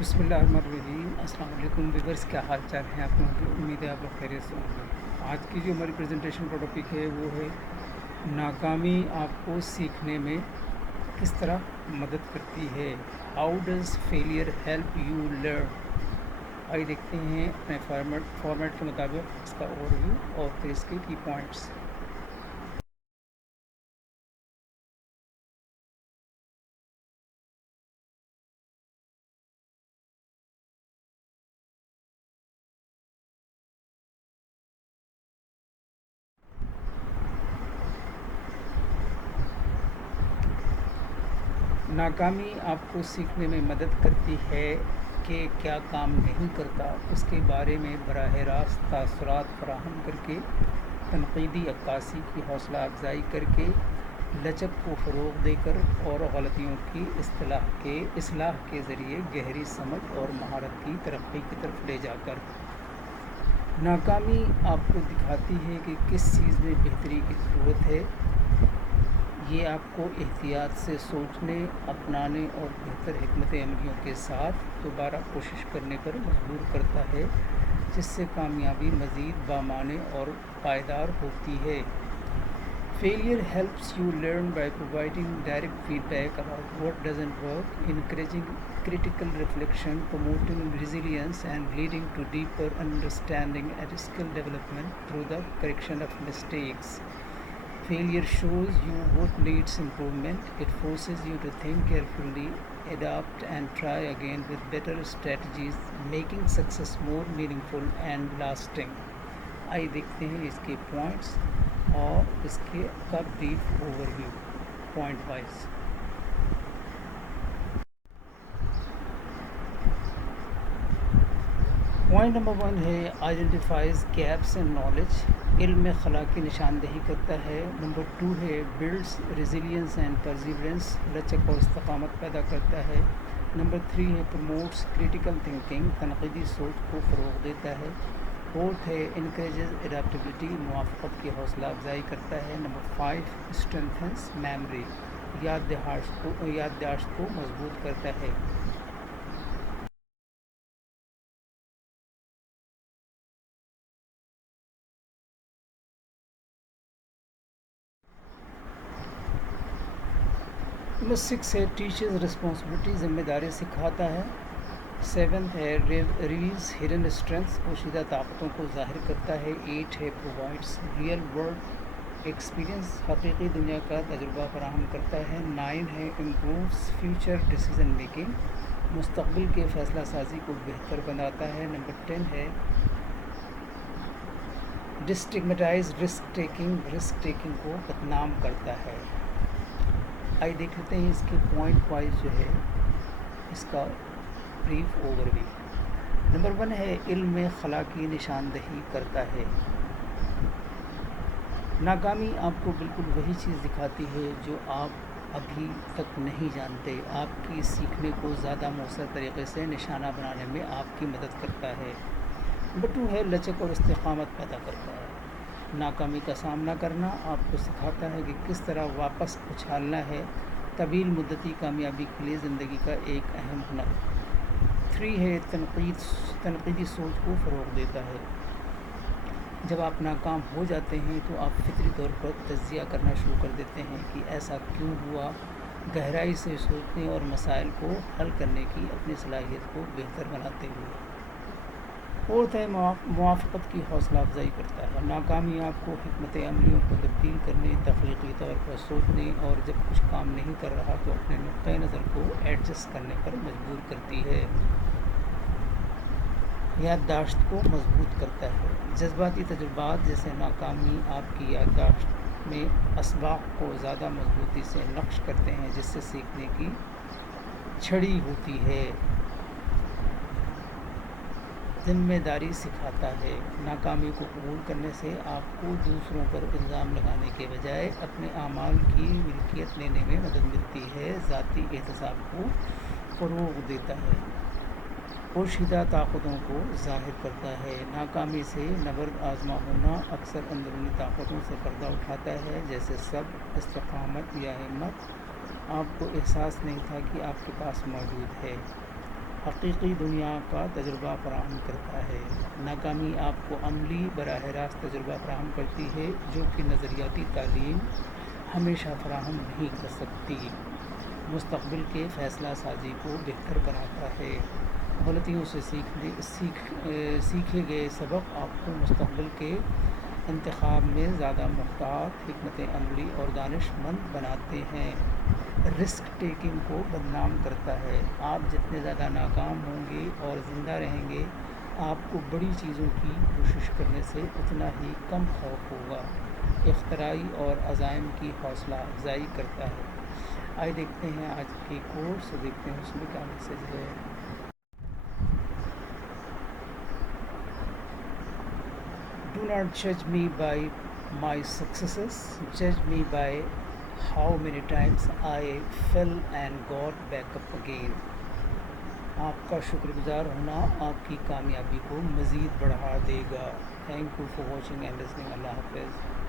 بسم اللہ الرحمن الرحیم۔ السلام علیکم ویورس، کیا حال چال ہیں آپ لوگوں کی؟ امید ہے آپ لوگ خیریت سے ہوں گے۔ آج کی جو ہماری پریزنٹیشن کا ٹاپک ہے وہ ہے ناکامی آپ کو سیکھنے میں کس طرح مدد کرتی ہے۔ How does failure help you learn. آئیے دیکھتے ہیں اپنے فارمیٹ کے مطابق اس کا اوور ویو اور پھر اس کے کی پوائنٹس۔ ناکامی آپ کو سیکھنے میں مدد کرتی ہے کہ کیا کام نہیں کرتا اس کے بارے میں براہ راست تاثرات فراہم کر کے، تنقیدی عکاسی کی حوصلہ افزائی کر کے، لچک کو فروغ دے کر اور غلطیوں کی اصلاح کے ذریعے گہری سمجھ اور مہارت کی ترقی کی طرف لے جا کر۔ ناکامی آپ کو دکھاتی ہے کہ کس چیز میں بہتری کی ضرورت ہے۔ یہ آپ کو احتیاط سے سوچنے، اپنانے اور بہتر حکمت عملیوں کے ساتھ دوبارہ کوشش کرنے پر مجبور کرتا ہے، جس سے کامیابی مزید بامعنی اور پائیدار ہوتی ہے۔ Failure helps you learn by providing direct feedback about what doesn't work, encouraging critical reflection, promoting resilience, and leading to deeper understanding and skill development through the correction of mistakes. Failure shows you what needs improvement. It forces you to think carefully, adapt, and try again with better strategies, making success more meaningful and lasting. آئیے دیکھتے ہیں اس کے points اور اس کے کا brief overview point wise. Point number 1 ہے identifies gaps in knowledge, علم میں خلا کی نشاندہی کرتا ہے۔ نمبر 2 ہے بلڈس ریزیلینس اینڈ پرزیورنس، لچک اور استقامت پیدا کرتا ہے۔ نمبر 3 ہے پروموٹس کریٹیکل تھنکنگ، تنقیدی سوچ کو فروغ دیتا ہے۔ 4 ہے انکریجز اڈیپٹیبلٹی، موافقت کی حوصلہ افزائی کرتا ہے۔ نمبر 5 اسٹرینتھنس میموری، یادداشت کو مضبوط کرتا ہے۔ نمبر 6 ہے ٹیچرز رسپانسبلٹی، ذمہ داری سکھاتا ہے۔ 7 ہے ریویلز ہڈن اسٹرینتھس، پوشیدہ طاقتوں کو ظاہر کرتا ہے۔ 8 ہے پرووائڈس ریئل ورلڈ ایکسپیرئنس، حقیقی دنیا کا تجربہ فراہم کرتا ہے۔ 9 ہے امپرووز فیوچر ڈیسیژن میکنگ، مستقبل کے فیصلہ سازی کو بہتر بناتا ہے۔ نمبر 10 ہے ڈسٹگمیٹائز رسک ٹیکنگ کو بدنام کرتا ہے۔ آئیے دیکھ لیتے ہیں اس کے پوائنٹ وائز جو ہے اس کا بریف اوور ویو۔ نمبر 1 ہے علم میں خلا کی نشاندہی کرتا ہے۔ ناکامی آپ کو بالکل وہی چیز دکھاتی ہے جو آپ ابھی تک نہیں جانتے، آپ کی سیکھنے کو زیادہ مؤثر طریقے سے نشانہ بنانے میں آپ کی مدد کرتا ہے۔ نمبر 2 ہے لچک اور استقامت پیدا کرتا ہے۔ ناکامی کا سامنا کرنا آپ کو سکھاتا ہے کہ کس طرح واپس اچھالنا ہے، طویل مدتی کامیابی کے لیے زندگی کا ایک اہم ہنر۔ 3 ہے تنقیدی سوچ کو فروغ دیتا ہے۔ جب آپ ناکام ہو جاتے ہیں تو آپ فطری طور پر تجزیہ کرنا شروع کر دیتے ہیں کہ ایسا کیوں ہوا، گہرائی سے سوچنے اور مسائل کو حل کرنے کی اپنی صلاحیت کو بہتر بناتے ہوئے۔ 4 ہے موافقت کی حوصلہ افزائی کرتا ہے۔ ناکامی آپ کو حکمت عملیوں کو تبدیل کرنے، تخلیقی طور پر سوچنے اور جب کچھ کام نہیں کر رہا تو اپنے نقطۂ نظر کو ایڈجسٹ کرنے پر مجبور کرتی ہے۔ یادداشت کو مضبوط کرتا ہے۔ جذباتی تجربات جیسے ناکامی آپ کی یادداشت میں اسباق کو زیادہ مضبوطی سے نقش کرتے ہیں، جس سے سیکھنے کی چھڑی ہوتی ہے۔ ذمہ داری سکھاتا ہے۔ ناکامی کو قبول کرنے سے آپ کو دوسروں پر الزام لگانے کے بجائے اپنے اعمال کی ملکیت لینے میں مدد ملتی ہے، ذاتی احتساب کو فروغ دیتا ہے، پوشیدہ طاقتوں کو ظاہر کرتا ہے۔ ناکامی سے نبرد آزما ہونا اکثر اندرونی طاقتوں سے پردہ اٹھاتا ہے، جیسے صبر، استقامت یا ہمت۔ آپ کو احساس نہیں تھا کہ آپ کے پاس موجود ہے۔ حقیقی دنیا کا تجربہ فراہم کرتا ہے۔ ناکامی آپ کو عملی براہ راست تجربہ فراہم کرتی ہے جو کہ نظریاتی تعلیم ہمیشہ فراہم نہیں کر سکتی۔ مستقبل کے فیصلہ سازی کو بہتر بناتا ہے۔ غلطیوں سے سیکھے گئے سبق آپ کو مستقبل کے انتخاب میں زیادہ محتاط، حکمت عملی اور دانش مند بناتے ہیں۔ رسک ٹیکنگ کو بدنام کرتا ہے۔ آپ جتنے زیادہ ناکام ہوں گے اور زندہ رہیں گے، آپ کو بڑی چیزوں کی کوشش کرنے سے اتنا ہی کم خوف ہوگا۔ اختراعی اور عزائم کی حوصلہ افزائی کرتا ہے۔ آئے دیکھتے ہیں آج کے کورس، دیکھتے ہیں اس میں کیا میسج ہے۔ Do not judge me by my successes, judge me by how many times I fell and got back up again. آپ کا شکر گزار ہونا آپ کی کامیابی کو مزید بڑھا دے گا۔ Thank you for watching and listening. اللہ حافظ۔